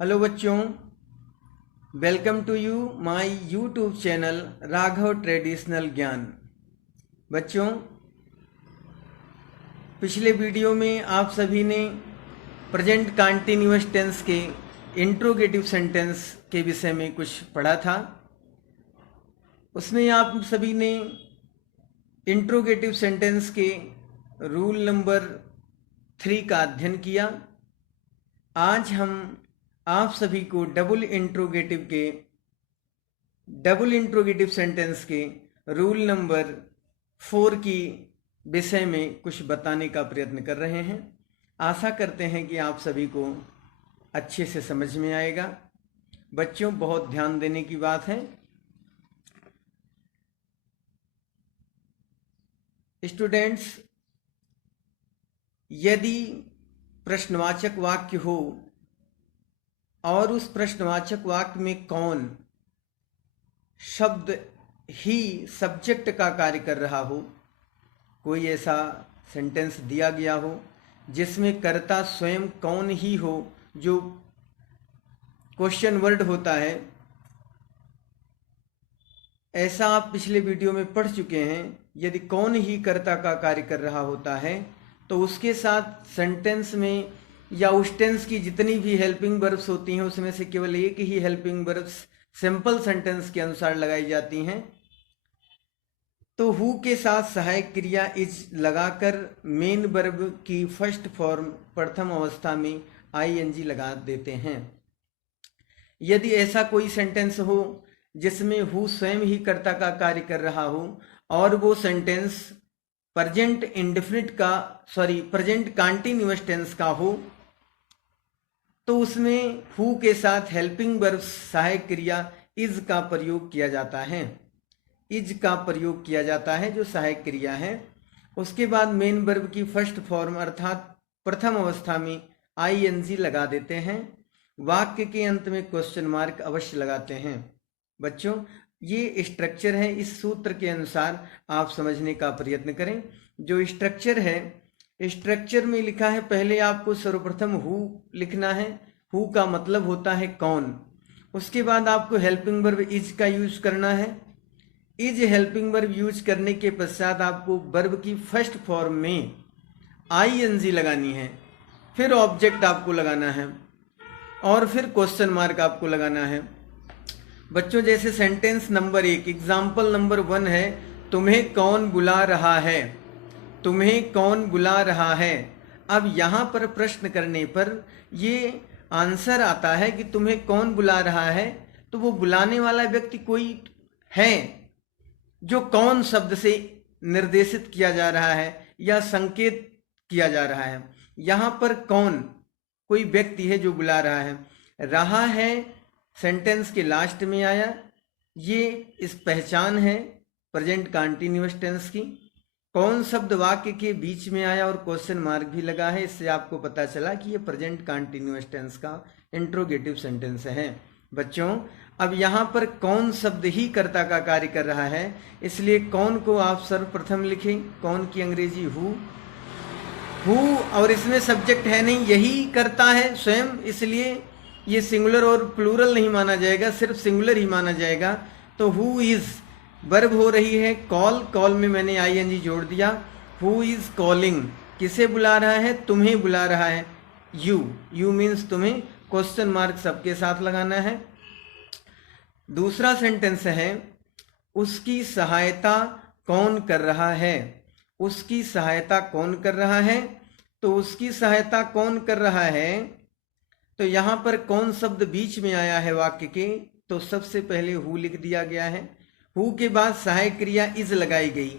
Hello बच्चों, welcome to you my YouTube channel Raghav traditional Gyan. बच्चों, पिछले वीडियो में आप सभी ने प्रेजेंट कंटीन्यूअस टेंस के इंट्रोगेटिव सेंटेंस के विषय में कुछ पढ़ा था। उसमें आप सभी ने इंट्रोगेटिव सेंटेंस के रूल नंबर 3 का अध्ययन किया। आज हम आप सभी को डबल इंट्रोगेटिव सेंटेंस के रूल नंबर 4 की विषय में कुछ बताने का प्रयत्न कर रहे हैं। आशा करते हैं कि आप सभी को अच्छे से समझ में आएगा। बच्चों, बहुत ध्यान देने की बात है। स्टूडेंट्स, यदि प्रश्नवाचक वाक्य हो और उस प्रश्नवाचक वाक्य में कौन शब्द ही सब्जेक्ट का कार्य कर रहा हो, कोई ऐसा सेंटेंस दिया गया हो जिसमें कर्ता स्वयं कौन ही हो, जो क्वेश्चन वर्ड होता है, ऐसा आप पिछले वीडियो में पढ़ चुके हैं। यदि कौन ही कर्ता का कार्य कर रहा होता है तो उसके साथ सेंटेंस में या उस टेंस की जितनी भी हेल्पिंग वर्ब्स होती हैं उसमें से केवल एक ही हेल्पिंग वर्ब्स सिंपल सेंटेंस के अनुसार लगाई जाती हैं। तो हु के साथ सहायक क्रिया इज लगाकर मेन वर्ब की फर्स्ट फॉर्म प्रथम अवस्था में आईएनजी लगा देते हैं। यदि ऐसा कोई सेंटेंस हो जिसमें हु स्वयं ही कर्ता का कार्य कर रहा हो और वो सेंटेंस प्रेजेंट कंटीन्यूअस टेंस का हो, तो उसमें हु के साथ हेल्पिंग वर्ब सहायक क्रिया इज का प्रयोग किया जाता है। इज का प्रयोग किया जाता है जो सहायक क्रिया है। उसके बाद मेन वर्ब की फर्स्ट फॉर्म अर्थात प्रथम अवस्था में आईएनजी लगा देते हैं। वाक्य के अंत में क्वेश्चन मार्क अवश्य लगाते हैं। बच्चों, ये स्ट्रक्चर है। इस सूत्र के अनुसार आप समझने का प्रयत्न करें। जो स्ट्रक्चर है, स्ट्रक्चर में लिखा है, पहले आपको सर्वप्रथम हु लिखना है। हु का मतलब होता है कौन। उसके बाद आपको हेल्पिंग वर्ब इज का यूज करना है। इज हेल्पिंग वर्ब यूज करने के पश्चात आपको वर्ब की फर्स्ट फॉर्म में आईएनजी लगानी है। फिर ऑब्जेक्ट आपको लगाना है और फिर क्वेश्चन मार्क आपको लगाना है। बच्चों, जैसे सेंटेंस नंबर 1 एग्जाम्पल नंबर 1 है, तुम्हें कौन बुला रहा है। तुम्हें कौन बुला रहा है। अब यहाँ पर प्रश्न करने पर ये आंसर आता है कि तुम्हें कौन बुला रहा है, तो वो बुलाने वाला व्यक्ति कोई है जो कौन शब्द से निर्देशित किया जा रहा है या संकेत किया जा रहा है। यहाँ पर कौन कोई व्यक्ति है जो बुला रहा है। रहा है सेंटेंस के लास्ट में आया, ये इस पहचान है प्रेजेंट कंटीन्यूअस टेंस की। कौन शब्द वाक्य के बीच में आया और क्वेश्चन मार्क भी लगा है, इससे आपको पता चला कि ये प्रेजेंट कंटीन्यूअस टेंस का इंट्रोगेटिव सेंटेंस है। बच्चों, अब यहाँ पर कौन शब्द ही कर्ता का कार्य कर रहा है, इसलिए कौन को आप सर्वप्रथम लिखें। कौन की अंग्रेजी हु। और इसमें सब्जेक्ट है नहीं, यही कर्ता है स्वयं, इसलिए ये सिंगुलर और प्लूरल नहीं माना जाएगा, सिर्फ सिंगुलर ही माना जाएगा। तो हु इज वर्ब हो रही है कॉल। कॉल में मैंने आईएनजी जोड़ दिया। हु इज कॉलिंग, किसे बुला रहा है, तुम्हें बुला रहा है। यू मीन्स तुम्हें। क्वेश्चन मार्क सबके साथ लगाना है। दूसरा सेंटेंस है, उसकी सहायता कौन कर रहा है। उसकी सहायता कौन कर रहा है, तो उसकी सहायता कौन कर रहा है, तो यहाँ पर कौन शब्द बीच में आया है वाक्य के, तो सबसे पहले हु लिख दिया गया है। हु के बाद सहायक क्रिया इज लगाई गई।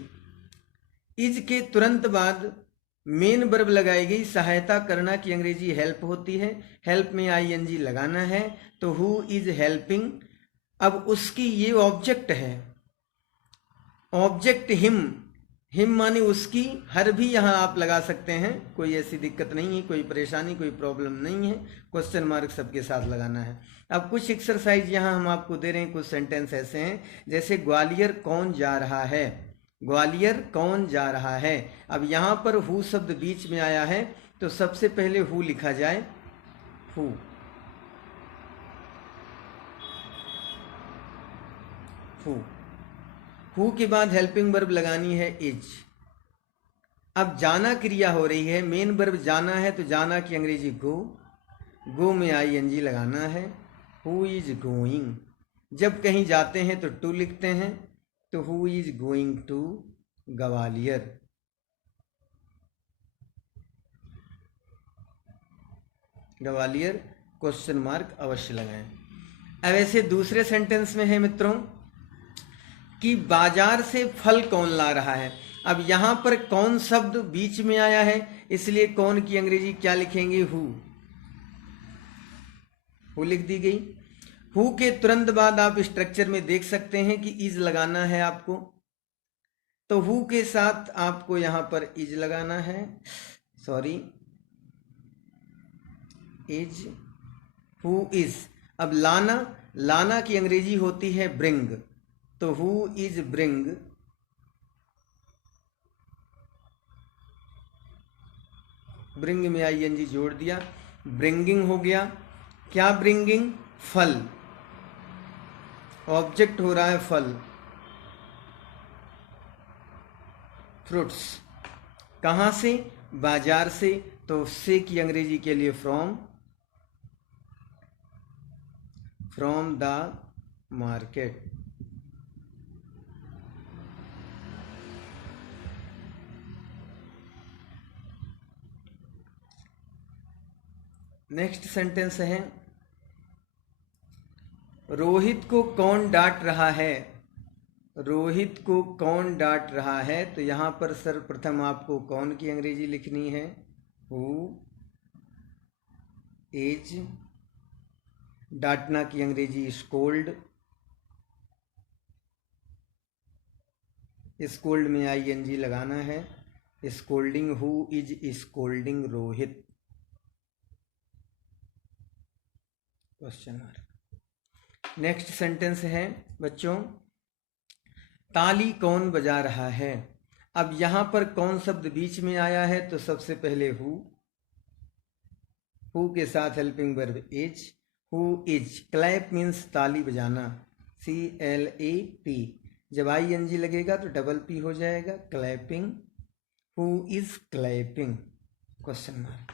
इज के तुरंत बाद मेन वर्ब लगाई गई। सहायता करना की अंग्रेजी हेल्प होती है, हेल्प में आईएनजी लगाना है। तो हु इज हेल्पिंग। अब उसकी ये ऑब्जेक्ट है, ऑब्जेक्ट हिम। हिम माने उसकी। हर भी यहाँ आप लगा सकते हैं, कोई ऐसी दिक्कत नहीं है, कोई परेशानी, कोई प्रॉब्लम नहीं है। क्वेश्चन मार्क सबके साथ लगाना है। अब कुछ एक्सरसाइज यहाँ हम आपको दे रहे हैं। कुछ सेंटेंस ऐसे हैं, जैसे ग्वालियर कौन जा रहा है। ग्वालियर कौन जा रहा है। अब यहाँ पर हु शब्द बीच में आया है, तो सबसे पहले हु लिखा जाए। हु। हु के बाद हेल्पिंग वर्ब लगानी है इज। अब जाना क्रिया हो रही है, मेन वर्ब जाना है तो जाना की अंग्रेजी गो, गो में आईएनजी लगाना है। हु इज गोइंग, जब कहीं जाते हैं तो टू लिखते हैं, तो who is going to Gwalior. Gwalior question mark अवश्य लगाएं। अब ऐसे दूसरे सेंटेंस में है मित्रों कि बाजार से फल कौन ला रहा है। अब यहां पर कौन शब्द बीच में आया है, इसलिए कौन की अंग्रेजी क्या लिखेंगे, हु लिख दी गई। हु के तुरंत बाद आप स्ट्रक्चर में देख सकते हैं कि इज लगाना है आपको, तो हु के साथ आपको यहां पर इज लगाना है, सॉरी इज, हु इज। अब लाना, लाना की अंग्रेजी होती है ब्रिंग, तो हु इज ब्रिंग, ब्रिंग में आईएनजी जोड़ दिया, ब्रिंगिंग हो गया। क्या ब्रिंगिंग, फल, ऑब्जेक्ट हो रहा है फल, फ्रूट्स। कहां से, बाजार से, तो से की अंग्रेजी के लिए from, from the market. Next sentence है रोहित को कौन डांट रहा है। रोहित को कौन डांट रहा है, तो यहां पर सर्वप्रथम आपको कौन की अंग्रेजी लिखनी है, हु इज, डांटना की अंग्रेजी स्कोल्ड, स्कोल्ड में आईएनजी लगाना है, scolding, who is scolding Rohit, question mark. Next sentence है बच्चों ताली कौन बजा रहा है। अब यहां पर कौन शब्द बीच में आया है, तो सबसे पहले हु के साथ helping verb is, who is. Clap means ताली बजाना, CLAP, जब ING लगेगा तो डबल P हो जाएगा, clapping, who is clapping, question mark.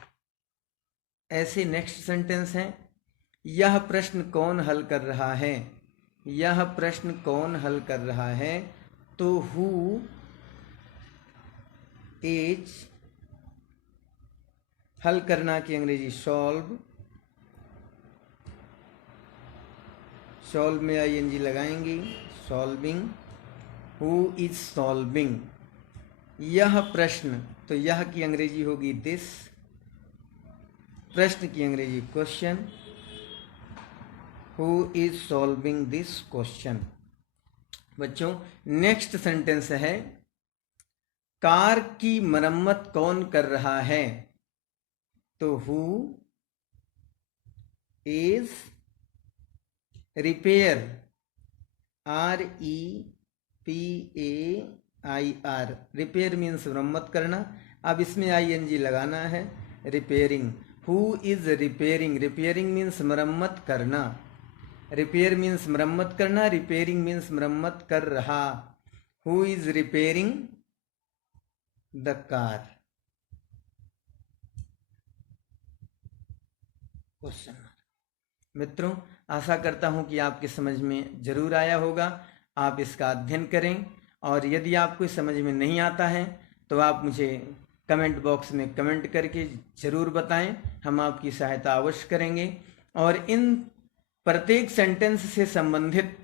ऐसे नेक्स्ट सेंटेंस है यह प्रश्न कौन हल कर रहा है। यह प्रश्न कौन हल कर रहा है, तो हु इज, हल करना की अंग्रेजी सॉल्व, सॉल्व में ING लगाएंगे, सॉल्विंग, हु इज सॉल्विंग। यह प्रश्न, तो यह की अंग्रेजी होगी दिस, प्रश्न की अंग्रेजी question, who is solving this question. बच्चों नेक्स्ट सेंटेंस है कार की मरम्मत कौन कर रहा है, तो who is repair, REPAIR, repair means मरम्मत करना। अब इसमें ING लगाना है, repairing, who is repairing, repairing means मरम्मत करना, रिपेयर मीन्स मरम्मत करना, रिपेयरिंग मीन्स मरम्मत कर रहा, who is repairing the car, question. मित्रों आशा करता हूं कि आपके समझ में जरूर आया होगा। आप इसका अध्ययन करें और यदि आपको समझ में नहीं आता है तो आप मुझे कमेंट बॉक्स में कमेंट करके ज़रूर बताएं, हम आपकी सहायता अवश्य करेंगे। और इन प्रत्येक सेंटेंस से संबंधित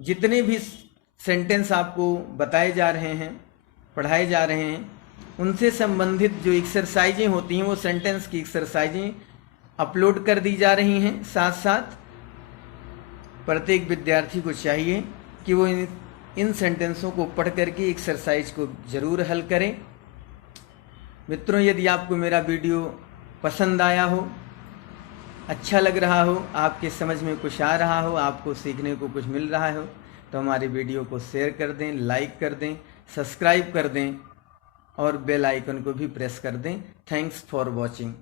जितने भी सेंटेंस आपको बताए जा रहे हैं, पढ़ाए जा रहे हैं, उनसे संबंधित जो एक्सरसाइजें होती हैं वो सेंटेंस की एक्सरसाइजें अपलोड कर दी जा रही हैं। साथ साथ प्रत्येक विद्यार्थी को चाहिए कि वो इन सेंटेंसों को पढ़ करके एक्सरसाइज को ज़रूर हल करें। मित्रों यदि आपको मेरा वीडियो पसंद आया हो, अच्छा लग रहा हो, आपके समझ में कुछ आ रहा हो, आपको सीखने को कुछ मिल रहा हो, तो हमारे वीडियो को शेयर कर दें, लाइक कर दें, सब्सक्राइब कर दें और बेल आइकन को भी प्रेस कर दें। Thanks for watching.